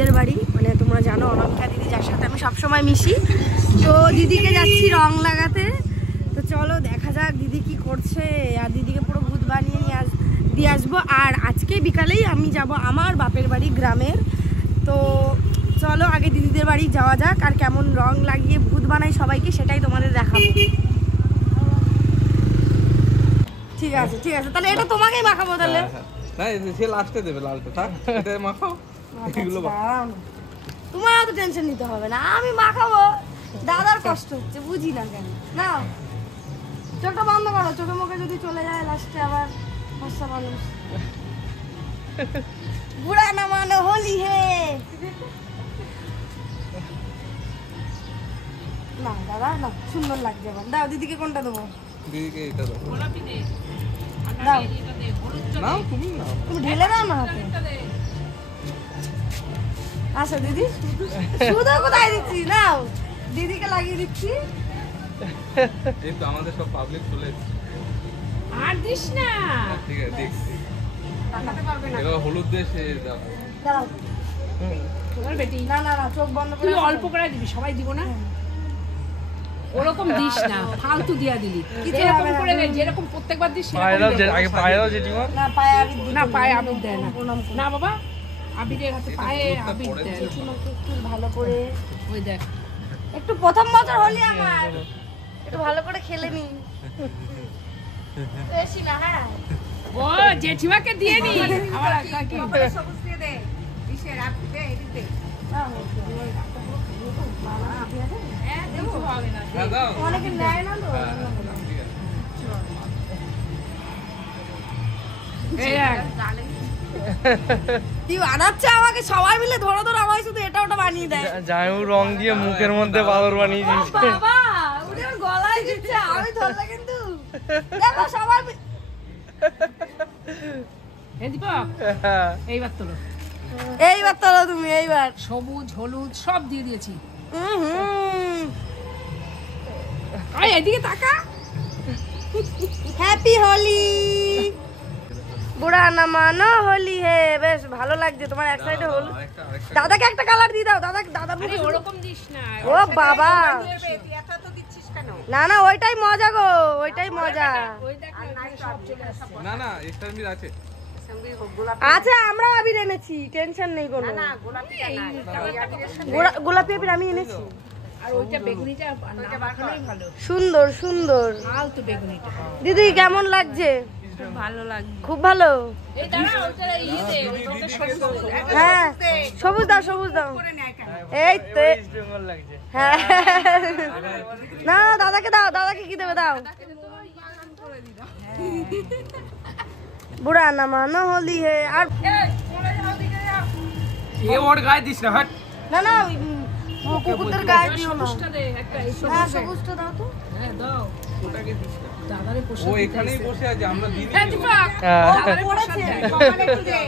দিদিদের বাড়ি, মানে তোমরা জানো অনামিকা দিদি যার সাথে আমি সবসময় মিশি, তো দিদিকে যাচ্ছি রং লাগাতে। তো চলো দেখা যাক দিদি কি করছে, আর দিদিকে পুরো ভূত বানিয়ে দিয়ে আসবো। আর আজকে বিকালেই আমি যাব আমার বাপের বাড়ি গ্রামের। তো চলো আগে দিদিদের বাড়ি যাওয়া যাক, আর কেমন রং লাগিয়ে ভূত বানাই সবাইকে সেটাই তোমাদের দেখাবো। ঠিক আছে ঠিক আছে, তাহলে এটা তোমাকেই মাখাবো তাহলে। না সে লাস্টে দেবে, লালটা থাক, এটা মাখাও। এগুলো তোমার অত টেনশন নিতে হবে না, আমি মাখাবো। দাদার কষ্ট হচ্ছে, বুঝি না কেন। না চোখটা বন্ধ করো, চোখে মুখে যদি চলে যায় লাস্টে আবার হস্যা মানুষ। বুড়া না মানে হোলি হে। না দাদা না, সুন্দর লাগছে। দাও দিদিকে কোনটা দেবো? দিদিকে এটা দাও। দাও নাও, তুমি নাও, তুমি ঢেলে দাও না হাতে। আচ্ছা দিদি শুধু কোথায় দিচ্ছি, নাও দিদিকে লাগিয়ে দিচ্ছি। এই তো আমাদের সব পাবলিক চলে এসেছে। আর দিস না, ঠিক আছে দেখছি। এবার হলুদ দিয়ে সে দাও। দাও তোর বেটি। না না না, চোখ বন্ধ করে তুই অল্প করে দিবি, সবাই দিব না। ওরকম দিস না, ফালতু দিয়া দিলি। এরকম করে দে, যেরকম প্রত্যেকবার দিস সেরকম দে। আগে পায়ে দাও জেঠিমা। না পায়ে আবির দিই না, পায়ে আবির দেয় না। না বাবা, আবিরের হাতে পায়ে আবির দেয়। একটু ভালো করে। ওই দেখ, একটু প্রথম বছর হলি আমার, একটু ভালো করে খেলে নি। বেশি না। হ্যাঁ ও জেঠিমাকে দিয়ে নি। আবার কাকি সবুজ দিয়ে দে, কিসের আপনি দে এদিক দে। হ্যাঁ দেবো, হবে না। হ্যাঁ দাও। অনেকে নেয় না তো। এই দেখ, তুই বানাচ্ছে আমাকে, সবাই মিলে ধরো ধরো আমায় শুধু এটা ওটা বানিয়ে দেয়। জায়ু রং দিয়ে মুখের মধ্যে বাদর বানিয়ে দিয়েছে। বাবা উনি আমার গলায় দিচ্ছে, আমি ধরলে কিন্তু দেখো সবাই এই দীপক এইবার তোলো। এইবার তোলো তুমি, এইবার সবুজ হলুদ সব দিয়ে দিয়েছি। হুম আয় এদিকে তাকা। হ্যাপি হোলি। বুড়া না মানো হোলি হে। বেশ ভালো লাগছে তোমার এক সাইডে হলুদ। দাদাকে একটা কালার দিয়ে দাও। দাদা দাদা আরে ওরকম দিস না। ও বাবা, না না ওইটাই মজা গো, ওইটাই মজা। ওই দেখ না, সব চলে আসছে। না না এক্সট্রা মিল আছে। আচ্ছা আমরা আবির এনেছি, টেনশন নেই কোনো। গোলাপি আবির আমি এনেছি। আর ওইটা বেগুনিটা না মাখানোই ভালো। সুন্দর সুন্দর। ফালতু বেগুনিটা। দিদি কেমন লাগছে? ভালো লাগবে। খুব ভালো। এই দাঁড়া, ওটা ইয়ে দে, ওটা সবুজ দে। হ্যাঁ সবুজ দাও, সবুজ দাও। এই তো লাগছে। হ্যাঁ না দাদাকে দাও, দাদাকে কি দেবে দাও। বুড়া না মানো হোলি হে। আর এ ওর গায়ে দিস না, হাট। না না কুকুরদের গায়ে দিও না। সবুজটা দে একটা, এই হ্যাঁ সবুজটা। সবুজটা দাও তো। হ্যাঁ দাও। ওটাকে দিস না। দাদারে পোষা। ও এখানেই বসে আছে, আমরা দিই হ্যাঁ দীপক, দাদারে পোষা দে।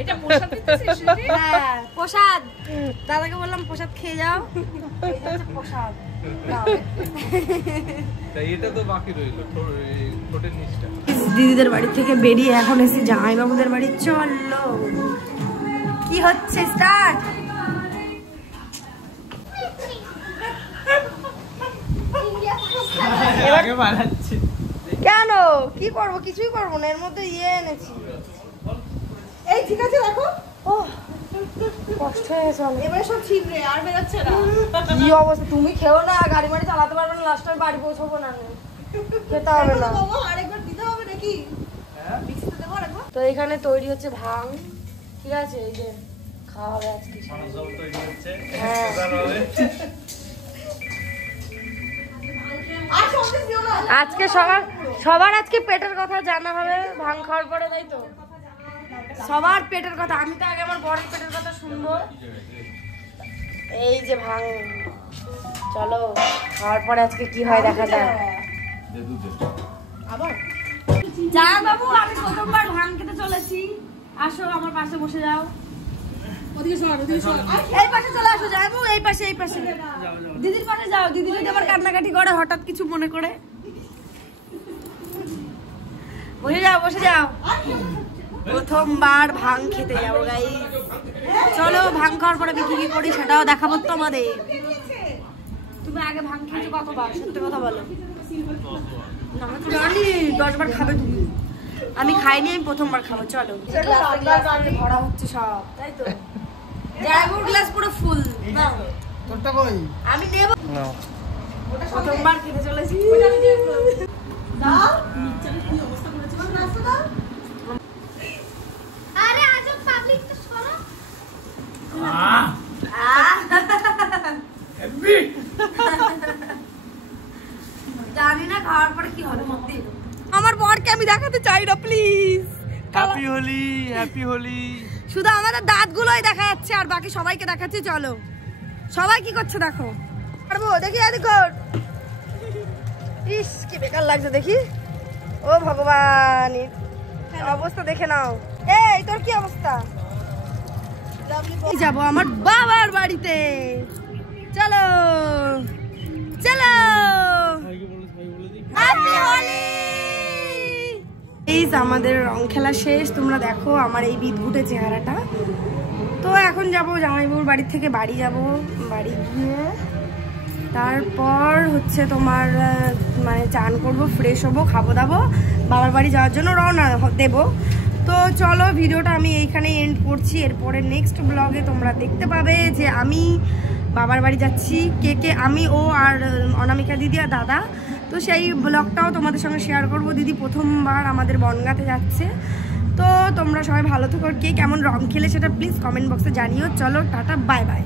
এটা পোষা দিতেছিস শুধু? হ্যাঁ প্রসাদ। দাদাকে বললাম প্রসাদ খেয়ে যাও। এই হচ্ছে প্রসাদ। দাও। তাই এটা তো বাকি রইলো, ঠোঁটের নিচটা। দিদিদের বাড়ি থেকে বেরিয়ে এখন এসে জামাইবাবুদের বাড়ি। চললো কি হচ্ছে স্টার্ট। আগে বানাচ্ছি। কেন কি করব? কিছুই করবো না, এর মধ্যে ইয়ে এনেছি। এই ঠিক আছে দেখো। ও কষ্ট হয়ে গেছে অনেক। এবারে সব ছিবড়ে আর বেরোচ্ছে না। কি অবস্থা, তুমি খেও না, গাড়ি মাড়ি চালাতে পারবে না, লাস্ট টাইম বাড়ি পৌঁছবো না, খেতে হবে না। আরেকবার দিতে হবে নাকি? মিক্সিতে দেবো আরেকবার। তো এখানে তৈরি হচ্ছে ভাং, ঠিক আছে? এই যে খাওয়া হবে আজকে। হ্যাঁ আজকে সবার আজকে পেটের কথা জানা হবে ভাং খাওয়ার পরে, তাই তো? সবার পেটের কথা। আমি তো আগে আমার বড়ের পেটের কথা শুনবো। এই যে ভাং, চলো খাওয়ার পরে আজকে কি হয় দেখা যাক। আবার যা বাবু, আমি প্রথমবার ভাং খেতে চলেছি। আসো আমার পাশে বসে যাও। এই পাশে চলে আসো যাবো, এই পাশে এই পাশে। দিদির পাশে যাও, দিদি যদি আবার কান্নাকাটি করে হঠাৎ কিছু মনে করে। বসে যাও বসে যাও। প্রথমবার ভাং খেতে যাবো গাইস। চলো ভাং খাওয়ার পরে আমি কি করি সেটাও দেখাবো তোমাদের। তুমি আগে ভাঙ খেয়েছো কতবার? সত্যি কথা বলো। জানি 10 বার খাবে তুমি, আমি খাইনি, আমি প্রথমবার খাবো। চলো ভরা হচ্ছে সব, তাই তো? জায়গার গ্লাস পুরো ফুল। আমি নেব, প্রথমবার খেতে চলেছি। আরে আজব পাবলিক তো সরো। জানি না খাওয়ার পরে কি হবে। সত্যি আমার বরকে আমি দেখাতে চাই না, please. Happy Holi, happy Holi. শুধু আমাদের দাঁতগুলোই দেখা যাচ্ছে, আর বাকি সবাইকে দেখাচ্ছি। চলো সবাই কি করছে দেখো। পারবো দেখি, দেখো। ইস কি বেকার লাগছে দেখি। ও ভগবান, অবস্থা দেখে নাও। এই তোর কি অবস্থা? যাবো আমার বাবার বাড়িতে। চলো চলো, হ্যাপি হোলি। আমাদের রং খেলা শেষ। তোমরা দেখো আমার এই বিদঘুটে চেহারাটা। তো এখন যাবো জামাইবাবুর বাড়ি থেকে বাড়ি যাব। বাড়ি গিয়ে তারপর হচ্ছে তোমার মানে চান করবো, ফ্রেশ হবো, খাবো দাবো, বাবার বাড়ি যাওয়ার জন্য রওনা দেব। তো চলো ভিডিওটা আমি এইখানে এন্ড করছি। এরপরে নেক্সট ব্লগে তোমরা দেখতে পাবে যে আমি বাবার বাড়ি যাচ্ছি, কে কে, আমি, ও আর অনামিকা দিদি আর দাদা। তো সেই ব্লগটাও তোমাদের সঙ্গে শেয়ার করবো। দিদি প্রথমবার আমাদের বনগাঁতে যাচ্ছে। তো তোমরা সবাই ভালো থেকো। কে কেমন রং খেলে সেটা প্লিজ কমেন্ট বক্সে জানিও। চলো টাটা, বাই বাই।